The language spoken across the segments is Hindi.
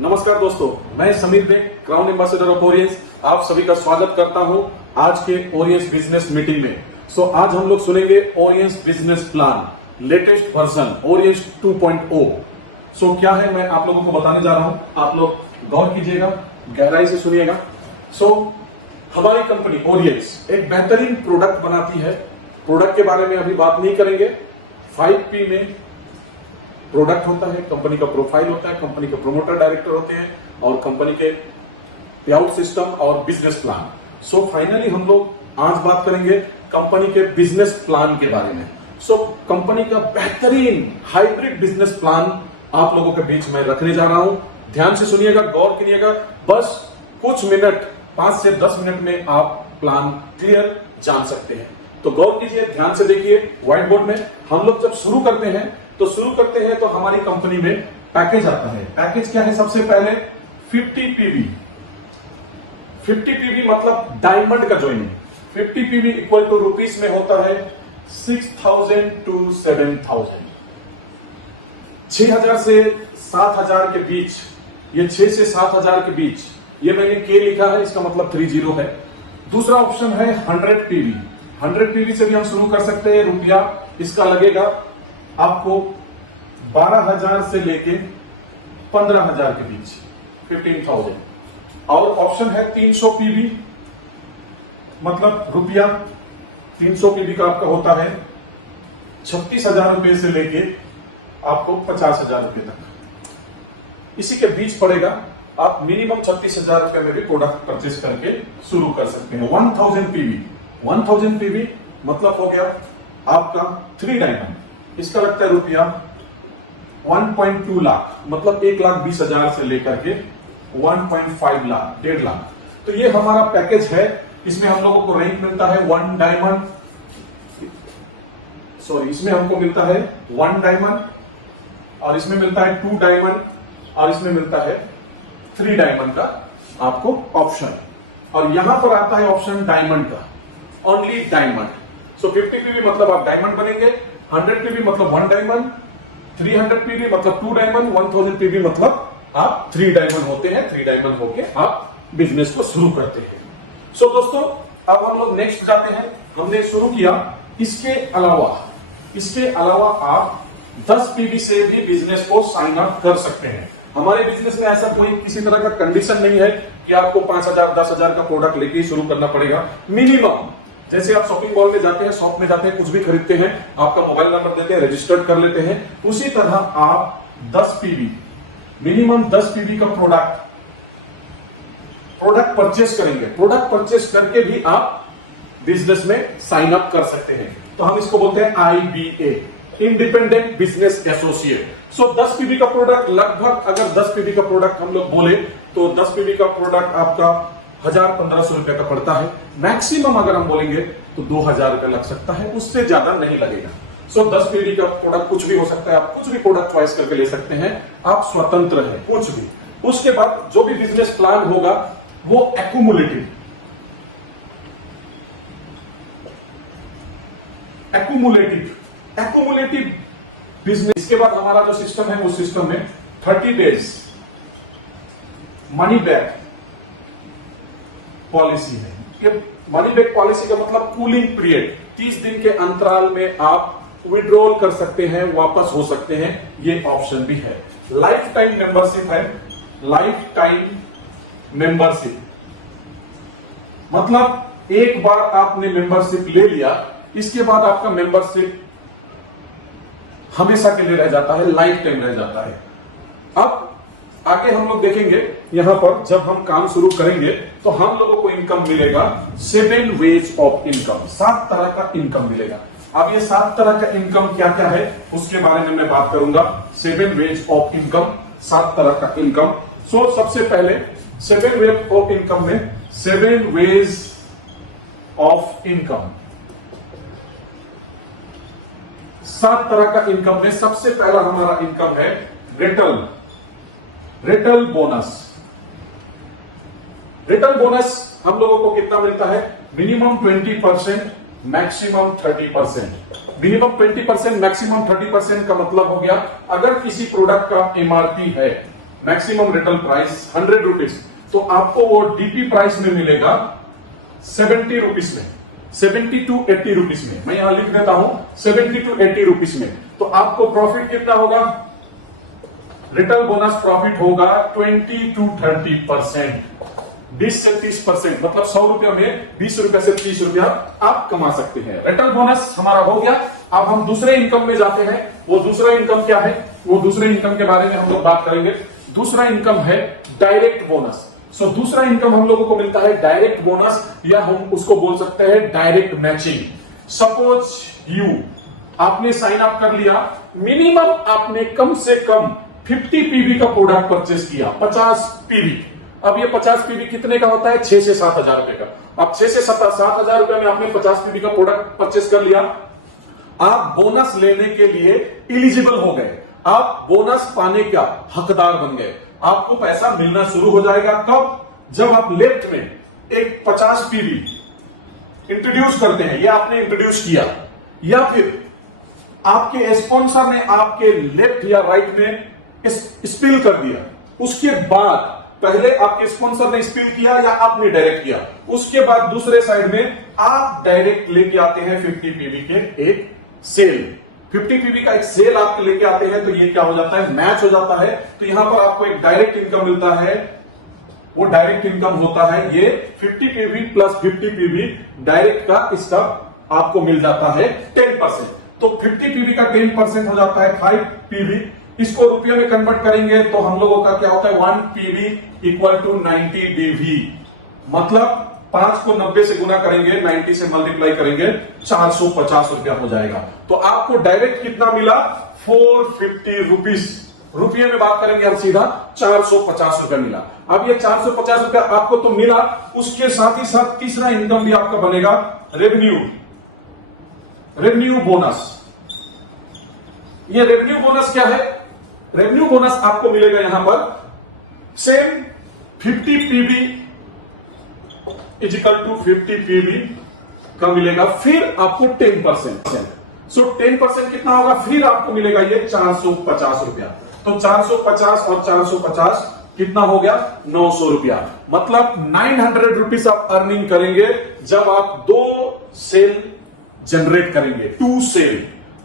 नमस्कार दोस्तों, मैं Sameer Baig, crown ambassador of Oriens, आप सभी का स्वागत करता हूं आज के ओरियंस बिजनेस मीटिंग में। आज हम लोग सुनेंगे ओरियंस बिजनेस प्लान लेटेस्ट वर्जन ओरियंस 2.0। क्या है मैं आप लोगों को बताने जा रहा हूं, आप लोग गौर कीजिएगा, गहराई से सुनिएगा। हमारी कंपनी ओरियंस एक बेहतरीन प्रोडक्ट बनाती है। प्रोडक्ट के बारे में अभी बात नहीं करेंगे। 5P में प्रोडक्ट होता है, कंपनी का प्रोफाइल होता है, कंपनी के प्रोमोटर डायरेक्टर होते हैं और कंपनी के पे आउट सिस्टम और बिजनेस प्लान। फाइनली हम लोग आज बात करेंगे कंपनी के बिजनेस प्लान के बारे में। कंपनी का बेहतरीन हाइब्रिड बिजनेस प्लान आप लोगों के बीच में रखने जा रहा हूं। ध्यान से सुनिएगा, गौर करिएगा, बस कुछ मिनट 5 से 10 मिनट में आप प्लान क्लियर जान सकते हैं। तो गौर कीजिए, ध्यान से देखिए। व्हाइट बोर्ड में हम लोग जब शुरू करते हैं तो हमारी कंपनी में पैकेज आता है। पैकेज क्या है? सबसे पहले 50 पीवी। 50 पीवी मतलब डायमंड का joining. 50 PV equal to rupees में होता है 6000 टू 7000। 6000 से 7000 के बीच, ये 6 से 7000 के बीच, ये मैंने के लिखा है, इसका मतलब 30 है। दूसरा ऑप्शन है 100 पीवी। 100 पीवी से भी हम शुरू कर सकते हैं। रुपया इसका लगेगा आपको 12,000 से लेके 15,000 के बीच, 15,000। और ऑप्शन है 300 पीवी, मतलब रुपया 300 पीवी का आपका होता है 36,000 रुपए से लेके आपको 50,000 रुपए तक। इसी के बीच पड़ेगा। आप मिनिमम 36,000 रुपए में भी प्रोडक्ट परचेस करके शुरू कर सकते हैं। 1000 पीवी, 1000 पीवी मतलब हो गया आपका 3 डायमंड। इसका लगता है रुपया 1.2 लाख, मतलब 1,20,000 से लेकर के 1.5 लाख, 1.5 लाख। तो ये हमारा पैकेज है। इसमें हम लोगों को रैंक मिलता है 1 डायमंड, इसमें हमको मिलता है 1 डायमंड, और इसमें मिलता है 2 डायमंड, और इसमें मिलता है 3 डायमंड का आपको ऑप्शन। और यहां पर आता है ऑप्शन डायमंड का, ओनली डायमंड। 50 पीवी मतलब आप डायमंड बनेंगे, 100 पीवी मतलब 1 डायमंड, 300 पीवी मतलब 2 डायमंड, 1000 पीवी मतलब आप 3 डायमंड होते हैं। 3 डायमंड होके आप बिजनेस को शुरू करते हैं। दोस्तों, अब हम लोग नेक्स्ट जाते हैं। हमने शुरू किया। इसके अलावा आप 10 पीवी से भी बिजनेस को साइन अप कर सकते हैं। हमारे बिजनेस में ऐसा कोई किसी तरह का कंडीशन नहीं है कि आपको 5,000 10,000 का प्रोडक्ट लेके ही शुरू करना पड़ेगा। मिनिमम, जैसे आप शॉपिंग मॉल में जाते हैं, शॉप में जाते हैं, कुछ भी खरीदते हैं, आपका मोबाइल नंबर देते हैं, रजिस्टर्ड कर लेते हैं, उसी तरह आप 10 पीवी, मिनिमम 10 पीवी का प्रोडक्ट परचेस करेंगे। प्रोडक्ट परचेस करके भी आप बिजनेस में साइन अप कर सकते हैं। तो हम इसको बोलते हैं IBA, independent business associate. 10 PV का प्रोडक्ट, लगभग अगर 10 पीवी का प्रोडक्ट हम लोग बोले तो 10 पीवी का प्रोडक्ट आपका 1,000-1,500 रुपए का पड़ता है। मैक्सिमम अगर हम बोलेंगे तो 2,000 रुपए लग सकता है, उससे ज्यादा नहीं लगेगा। 10 पीवी का प्रोडक्ट कुछ भी हो सकता है, आप कुछ भी प्रोडक्ट चॉइस करके ले सकते हैं, आप स्वतंत्र हैं, कुछ भी। उसके बाद जो भी बिजनेस प्लान होगा वो एक्यूमुलेटिव बिजनेस। इसके बाद हमारा जो सिस्टम है, उस सिस्टम में 30 डेज मनी बैक पॉलिसी है। ये मनी बैक पॉलिसी का मतलब कूलिंग पीरियड, 30 दिन के अंतराल में आप विड्रॉल कर सकते हैं, वापस हो सकते हैं, ये ऑप्शन भी है। लाइफ टाइम मेंबरशिप है। लाइफ टाइम मेंबरशिप मतलब एक बार आपने मेंबरशिप ले लिया, इसके बाद आपका मेंबरशिप हमेशा के लिए रह जाता है, लाइफ टाइम रह जाता है। अब आगे हम लोग देखेंगे, यहां पर जब हम काम शुरू करेंगे तो हम लोगों को इनकम मिलेगा 7 वेज ऑफ इनकम, 7 तरह का इनकम मिलेगा। अब ये 7 तरह का इनकम क्या क्या है उसके बारे में मैं बात करूंगा। 7 वेज ऑफ इनकम, 7 तरह का इनकम। सबसे पहले 7 वेज ऑफ इनकम में 7 वेज ऑफ इनकम, 7 तरह का इनकम में सबसे पहला हमारा इनकम है रिटर्न बोनस। रिटर्न बोनस हम लोगों को कितना मिलता है? Minimum 20%, maximum 30%। मिनिमम 20%, मैक्सिमम 30% का मतलब हो गया, अगर किसी प्रोडक्ट का एमआरपी है मैक्सिमम रिटेल प्राइस 100 रुपीज, तो आपको वो डीपी प्राइस में मिलेगा 70 रुपीज में, 70 to 80 रुपीज में। मैं यहां लिख देता हूं 70 to 80 रुपीज में। तो आपको प्रॉफिट कितना होगा? रिटेल बोनस प्रॉफिट होगा 20 to 30%, 20 से 30%, मतलब 100 रुपया में 20 रुपया से 30 रुपया आप कमा सकते हैं। रिटेल बोनस हमारा हो गया। अब हम दूसरे इनकम में जाते हैं। वो दूसरा इनकम क्या है? वो दूसरे इनकम के बारे में हम लोग बात करेंगे। दूसरा इनकम है डायरेक्ट बोनस। सो दूसरा इनकम हम लोगों को मिलता है डायरेक्ट बोनस, या हम उसको बोल सकते हैं डायरेक्ट मैचिंग। सपोज आपने साइन अप कर लिया, मिनिमम आपने कम से कम 50 पीवी का प्रोडक्ट परचेस किया, 50 पीवी। अब ये 50 पीवी कितने का होता है? 6 से 7 हजार रुपए का। अब 6 से 7 हजार रुपए में आपने 50 पीवी का प्रोडक्ट परचेस कर लिया। आप बोनस लेने के लिए एलिजिबल हो गए, आप बोनस पाने का हकदार बन गए। आपको पैसा मिलना शुरू हो जाएगा कब? जब आप लेफ्ट में एक 50 पीवी इंट्रोड्यूस करते हैं, या आपने इंट्रोड्यूस किया, या फिर आपके स्पॉन्सर ने आपके लेफ्ट या राइट में स्पिल कर दिया। उसके बाद पहले आपके स्पॉन्सर ने स्पिल किया या आपने डायरेक्ट किया, उसके बाद दूसरे साइड में आप डायरेक्ट लेके आते हैं 50 पीवी के एक सेल। 50 पीवी का एक सेल आप लेके आते हैं, तो ये क्या हो जाता है? मैच हो जाता है। तो यहां पर आपको एक डायरेक्ट इनकम मिलता है। वो डायरेक्ट इनकम होता है ये 50 पीवी प्लस 50 पीवी डायरेक्ट का, इसका आपको मिल जाता है 10%। तो 50 पीवी का 10% हो जाता है 5 पीवी। इसको रुपये में कन्वर्ट करेंगे तो हम लोगों का क्या होता है? 1 पीवी इक्वल टू 90 डीवी, मतलब 5 को 90 से गुना करेंगे, 90 से मल्टीप्लाई करेंगे, 450 रुपया हो जाएगा। तो आपको डायरेक्ट कितना मिला? 450 रुपीज। रुपये में बात करेंगे हम सीधा 450 रुपया मिला। अब ये 450 रुपया आपको तो मिला, उसके साथ ही साथ तीसरा इनकम भी आपका बनेगा रेवेन्यू बोनस। ये रेवेन्यू बोनस क्या है? रेवेन्यू बोनस आपको मिलेगा यहां पर same 50 PV equal to 50 PV का मिलेगा, फिर आपको 10%। सो 10% कितना होगा? फिर आपको मिलेगा ये 450 रुपया। तो 450 और 450 कितना हो गया? 900 रुपया। मतलब 900 रुपीज आप अर्निंग करेंगे जब आप 2 सेल जनरेट करेंगे। 2 सेल,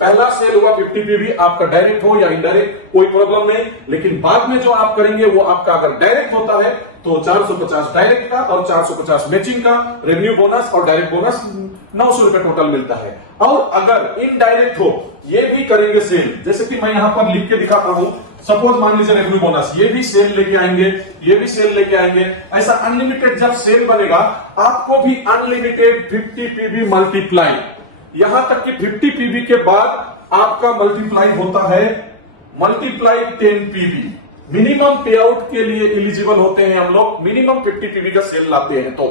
पहला सेल हुआ 50 पीवी, आपका डायरेक्ट हो या इनडायरेक्ट कोई प्रॉब्लम नहीं, लेकिन बाद में जो आप करेंगे वो आपका अगर डायरेक्ट होता है तो 450 डायरेक्ट का और 450 मैचिंग का रेवेन्यू बोनस, और डायरेक्ट बोनस 900 रुपए टोटल मिलता है। और अगर इनडायरेक्ट हो, ये भी करेंगे सेल, जैसे कि मैं यहां पर लिख के दिखाता हूं। सपोज मान लीजिए रेवेन्यू बोनस, ये भी सेल लेके आएंगे, ये भी सेल लेके आएंगे। ऐसा अनलिमिटेड जब सेल बनेगा, आपको भी अनलिमिटेड 50 पीवी मल्टीप्लाई, यहां तक कि 50 पीवी के बाद आपका मल्टीप्लाई होता है मल्टीप्लाई 10 पीवी। मिनिमम पे आउट के लिए एलिजिबल होते हैं हम लोग, मिनिमम 50 पीवी का सेल लाते हैं। तो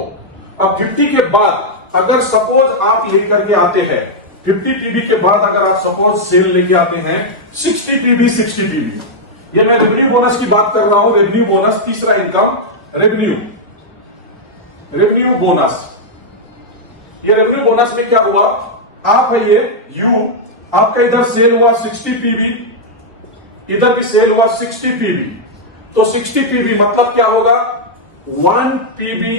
अब 50 के बाद अगर सपोज आप लेकर के आते हैं, 50 पीवी के बाद अगर आप सपोज सेल लेके आते हैं 60 पीवी, 60 पीवी, ये मैं रेवेन्यू बोनस की बात कर रहा हूं। रेवेन्यू बोनस तीसरा इनकम, रेवेन्यू बोनस। ये रेवेन्यू बोनस में क्या हुआ? आप है ये आपका इधर सेल हुआ 60 पीवी, इधर भी सेल हुआ 60 पीवी। तो 60 पीवी मतलब क्या होगा? 1 पीवी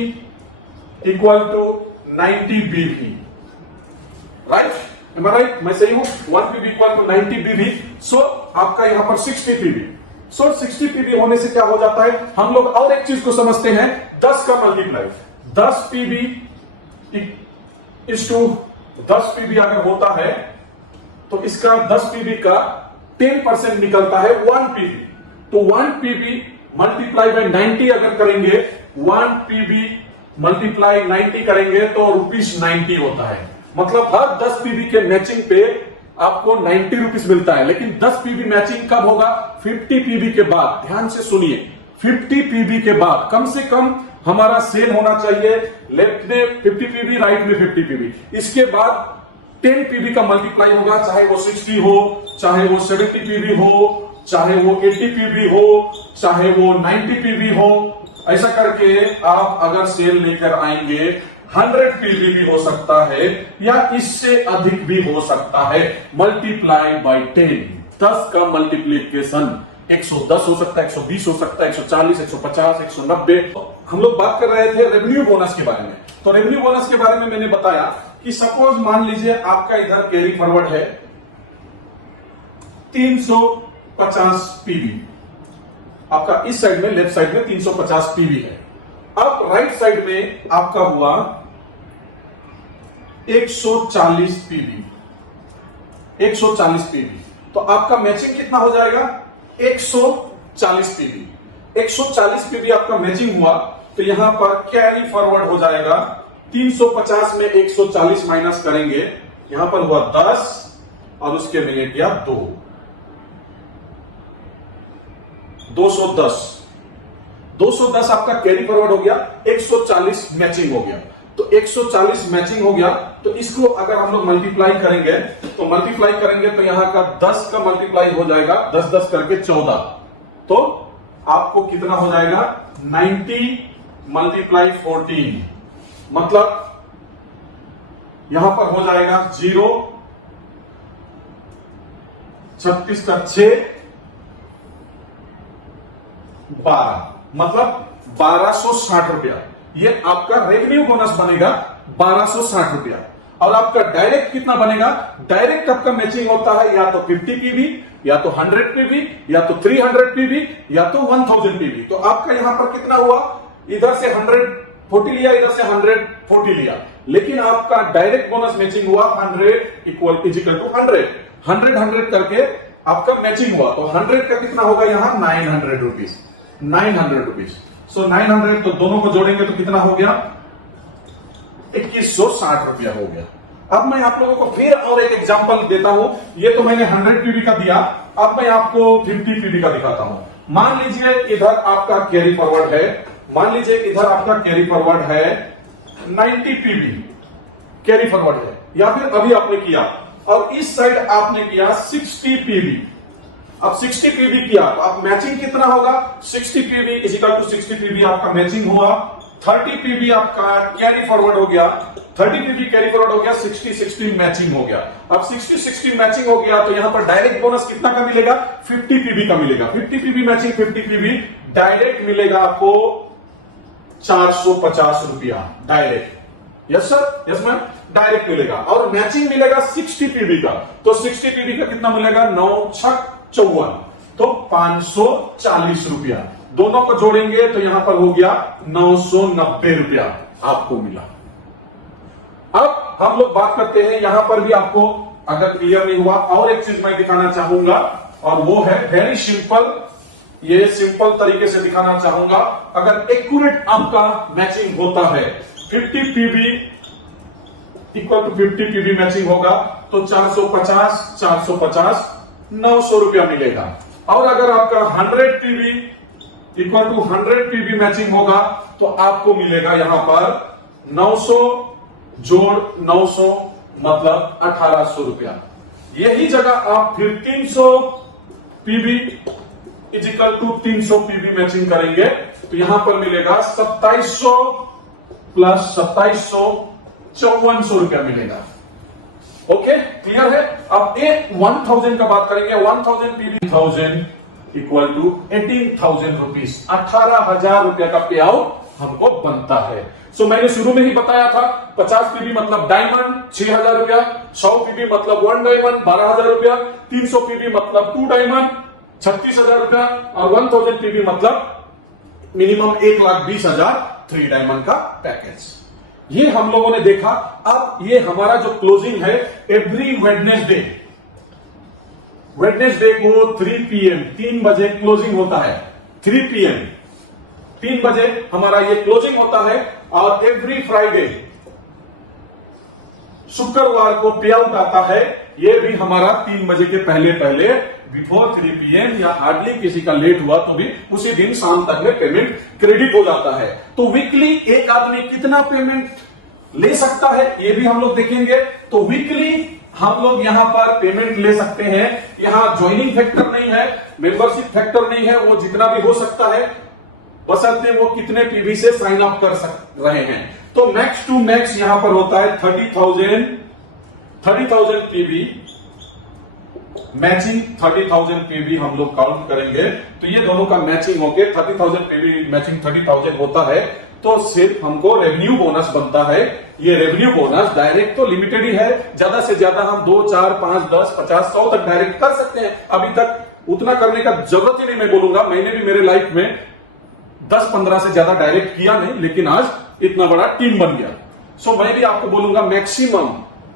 इक्वल टू 90 बीवी, राइट? एम आई राइट? मैं सही हूं? 1 पीवी इक्वल टू 90 बीवी। सो आपका यहां पर 60 पीवी। सो 60 पीवी होने से क्या हो जाता है? हम लोग और एक चीज को समझते हैं, 10 का multiply, 10 PV is to 10 PV अगर होता है तो इसका 10 पीवी का 10% निकलता है 1 पीवी। तो 1 पीवी मल्टीप्लाई बाय 90 अगर करेंगे, 1 पीवी मल्टीप्लाई 90 करेंगे तो ₹90 होता है। मतलब हर 10 पीवी के मैचिंग पे आपको 90 रुपीज मिलता है। लेकिन 10 पीवी मैचिंग कब होगा? 50 पीवी के बाद। ध्यान से सुनिए, 50 पीवी के बाद कम से कम हमारा सेल होना चाहिए लेफ्ट में 50 पीवी, राइट में 50 पीवी। इसके बाद 10 पीवी का मल्टीप्लाई होगा, चाहे वो 60 हो, चाहे वो 70 पीवी हो, चाहे वो 80 पीवी हो, चाहे वो 90 पीवी हो। ऐसा करके आप अगर सेल लेकर आएंगे 100 पीवी भी हो सकता है या इससे अधिक भी हो सकता है। मल्टीप्लाई बाय 10, 10 का मल्टीप्लीकेशन 110 हो सकता है, 120 हो सकता है, 140, 150, 190। हम लोग बात कर रहे थे रेवेन्यू बोनस के बारे में। तो रेवेन्यू बोनस के बारे में मैंने बताया कि सपोज मान लीजिए आपका इधर कैरी फॉरवर्ड है 350 पीवी, आपका इस साइड में लेफ्ट साइड में 350 पीवी है। अब राइट साइड में आपका हुआ 140 पीवी, 140 पीवी। तो आपका मैचिंग कितना हो जाएगा? 140 पीवी। 140 पीवी आपका मैचिंग हुआ तो यहां पर कैरी फॉरवर्ड हो जाएगा 350 में 140 माइनस करेंगे, यहां पर हुआ 10 और उसके मिले गया 2, 210। 210 आपका कैरी फॉरवर्ड हो गया, 140 मैचिंग हो गया। तो 140 मैचिंग हो गया तो इसको अगर हम लोग मल्टीप्लाई करेंगे तो यहां का 10 का मल्टीप्लाई हो जाएगा, 10 10 करके 14। तो आपको कितना हो जाएगा? 90 मल्टीप्लाई 14, मतलब यहां पर हो जाएगा 0, 36 का 6, 12, मतलब 1260 रुपया। ये आपका रेवेन्यू बोनस बनेगा 1260 रुपया। और आपका डायरेक्ट कितना बनेगा? डायरेक्ट आपका मैचिंग होता है या तो 50 पीवी, या तो 100 पीवी, या तो 300 पीवी, या तो 1000 पीवी। तो आपका यहां पर कितना हुआ? इधर से 140 लिया, इधर से 140 लिया, लेकिन आपका डायरेक्ट बोनस मैचिंग हुआ 100 इक्वल इजिकल टू 100 करके आपका मैचिंग हुआ। तो 100 का कितना होगा यहां? 900 रुपीज, 900 रुपीज। सो 900 तो दोनों को जोड़ेंगे तो कितना हो गया? 2160 रुपया हो गया। अब मैं आप लोगों को फिर और एक एग्जांपल देता हूं। ये तो मैंने 100 पीवी का दिया, अब मैं आपको 50 पीवी का दिखाता हूं। मान लीजिए इधर आपका कैरी फॉरवर्ड है, मान लीजिए इधर आपका कैरी फॉरवर्ड है 90 पीवी कैरी फॉरवर्ड है, या फिर अभी आपने किया, और इस साइड आपने किया 60 पीवी। अब 60 पीवी किया तो आप मैचिंग कितना होगा? 60 पीवी इजिकल टू 60 पीवी आपका मैचिंग हुआ। 30 पीवी आपका कैरी फॉरवर्ड हो गया, 30 पीवी कैरी फॉरवर्ड हो गया, 60 मैचिंग हो गया। अब 60 मैचिंग हो गया तो यहां पर डायरेक्ट बोनस कितना का मिलेगा? 50 पीवी का मिलेगा। 50 पीवी मैचिंग, 50 पीवी डायरेक्ट मिलेगा आपको 450 रुपया direct. Yes sir, yes ma'am, direct मिलेगा। और मैचिंग मिलेगा 60 पीवी का, तो 60 पीवी का कितना मिलेगा? 9 6 54, तो 540 रुपया। दोनों को जोड़ेंगे तो यहां पर हो गया 990 रुपया आपको मिला। अब हम लोग बात करते हैं, यहां पर भी आपको अगर क्लियर नहीं हुआ, और एक चीज मैं दिखाना चाहूंगा, और वो है वेरी सिंपल। ये सिंपल तरीके से दिखाना चाहूंगा। अगर एक्यूरेट आपका मैचिंग होता है 50 PV equal to 50 PV matching होगा तो 450 900 रुपया मिलेगा। और अगर आपका 100 PV equal to 100 PV matching होगा तो आपको मिलेगा यहां पर 900 जोड़ 900 मतलब 1800 रुपया। यही जगह आप फिर 300 PV equal to 300 PV matching करेंगे तो यहां पर मिलेगा 2700 प्लस 2700 5400 रुपया मिलेगा। ओके, क्लियर है? अब एक 1000 का बात करेंगे। 1000 पीवी 1000 इक्वल टू 18,000 रुपीज, 18,000 रुपया का पे आउट हमको बनता है। सो मैंने शुरू में ही बताया था 50 पीवी मतलब डायमंड 6,000 रुपया, 100 पीवी मतलब 1 डायमंड 12,000 रुपया, 300 पीवी मतलब 2 डायमंड 36,000 रुपया, और 1000 पीवी मतलब मिनिमम 1,20,000 3 डायमंड का पैकेज। ये हम लोगों ने देखा। अब ये हमारा जो क्लोजिंग है एवरी वेडनेसडे को 3 PM 3 बजे क्लोजिंग होता है। 3 PM 3 बजे हमारा ये क्लोजिंग होता है। और एवरी फ्राइडे शुक्रवार को पे आउट आता है। ये भी हमारा 3 बजे के पहले पहले बिफोर 3 PM, या हार्डली किसी का लेट हुआ तो भी उसी दिन शाम तक में पेमेंट क्रेडिट हो जाता है। तो वीकली एक आदमी कितना पेमेंट ले सकता है ये भी हम लोग देखेंगे। तो वीकली हम लोग यहां पर पेमेंट ले सकते हैं। यहां ज्वाइनिंग फैक्टर नहीं है, मेंबरशिप फैक्टर नहीं है, वो जितना भी हो सकता है बशर्ते वो कितने पीवी से साइन अप कर रहे हैं। तो मैक्स टू मैक्स यहां पर होता है 30,000 पीवी मैचिंग 30,000 पीवी हम लोग काउंट करेंगे, तो ये दोनों का मैचिंग होके 30,000 पीवी मैचिंग 30,000 होता है, तो सिर्फ हमको रेवेन्यू बोनस बनता है। ये रेवेन्यू बोनस डायरेक्ट तो लिमिटेड ही है, ज्यादा से ज्यादा हम 2, 4, 5, 10, 50, 100 तक डायरेक्ट कर सकते हैं। अभी तक उतना करने का जरूरत ही नहीं, मैं बोलूंगा मैंने भी मेरे लाइफ में 10-15 से ज्यादा डायरेक्ट किया नहीं, लेकिन आज इतना बड़ा टीम बन गया। सो मैं भी आपको बोलूंगा मैक्सिमम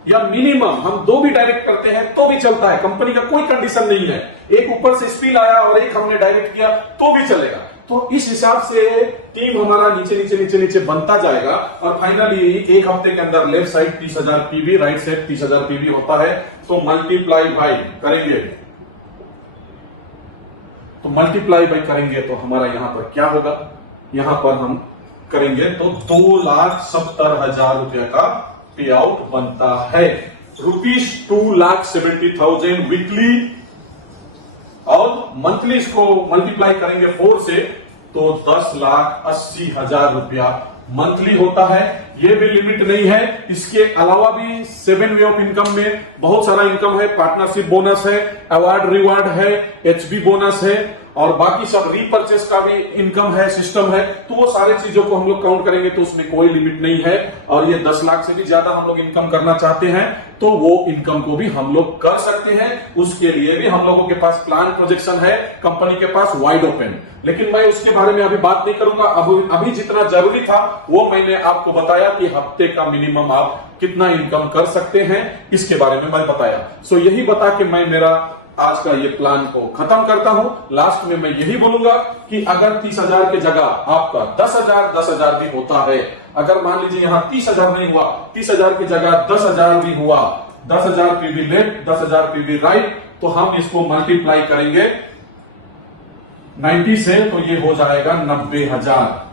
या मिनिमम हम 2 भी डायरेक्ट करते हैं तो भी चलता है, कंपनी का कोई कंडीशन नहीं है। एक ऊपर से स्पिल आया और एक हमने डायरेक्ट किया तो भी चलेगा। तो इस हिसाब से टीम हमारा नीचे नीचे नीचे नीचे बनता जाएगा और फाइनली एक हफ्ते के अंदर left side 30,000 PV, right side 30,000 PV होता है। तो मल्टीप्लाई बाई करेंगे, तो मल्टीप्लाई बाई करेंगे तो हमारा यहां पर क्या होगा, यहां पर हम करेंगे तो 2,70,000 रुपए का पे आउट बनता है। ₹2,70,000 वीकली, और मंथली इसको मल्टीप्लाई करेंगे 4 से तो 10,80,000 रुपया मंथली होता है। ये भी लिमिट नहीं है, इसके अलावा भी 7 वे ऑफ इनकम में बहुत सारा इनकम है। पार्टनरशिप बोनस है, अवार्ड रिवार्ड है, एचबी बोनस है और बाकी सब रीपर्चेस का भी इनकम है, सिस्टम है। तो वो सारी चीजों को हम लोग काउंट करेंगे तो उसमें कोई लिमिट नहीं है। और ये 10 लाख से भी ज्यादा हम लोग इनकम करना चाहते हैं तो वो इनकम को भी हम लोग कर सकते हैं। उसके लिए भी हम लोगों के पास प्लान प्रोजेक्शन है, कंपनी के पास वाइड ओपन। लेकिन मैं उसके बारे में अभी बात नहीं करूंगा। अभी जितना जरूरी था वो मैंने आपको बताया कि हफ्ते का मिनिमम आप कितना इनकम कर सकते हैं, इसके बारे में मैं बताया। सो यही बता के मैं मेरा आज का ये प्लान को खत्म करता हूं। लास्ट में मैं यही बोलूंगा कि अगर 30,000 की जगह आपका 10,000 भी होता है, अगर मान लीजिए यहां 30,000 नहीं हुआ, 30,000 की जगह 10,000 भी हुआ, 10,000 पीवी लेफ्ट, 10,000 पीवी राइट, तो हम इसको मल्टीप्लाई करेंगे 90 से तो ये हो जाएगा 90,000,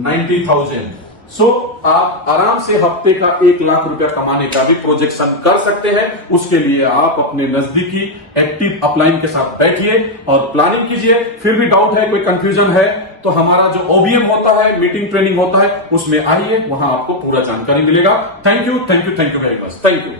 90,000। सो आप आराम से हफ्ते का 1 लाख रुपया कमाने का भी प्रोजेक्शन कर सकते हैं। उसके लिए आप अपने नजदीकी एक्टिव अपलाइन के साथ बैठिए और प्लानिंग कीजिए। फिर भी डाउट है, कोई कंफ्यूजन है तो हमारा जो ओबीएम होता है, मीटिंग ट्रेनिंग होता है, उसमें आइए, वहां आपको पूरा जानकारी मिलेगा। Thank you very much, thank you.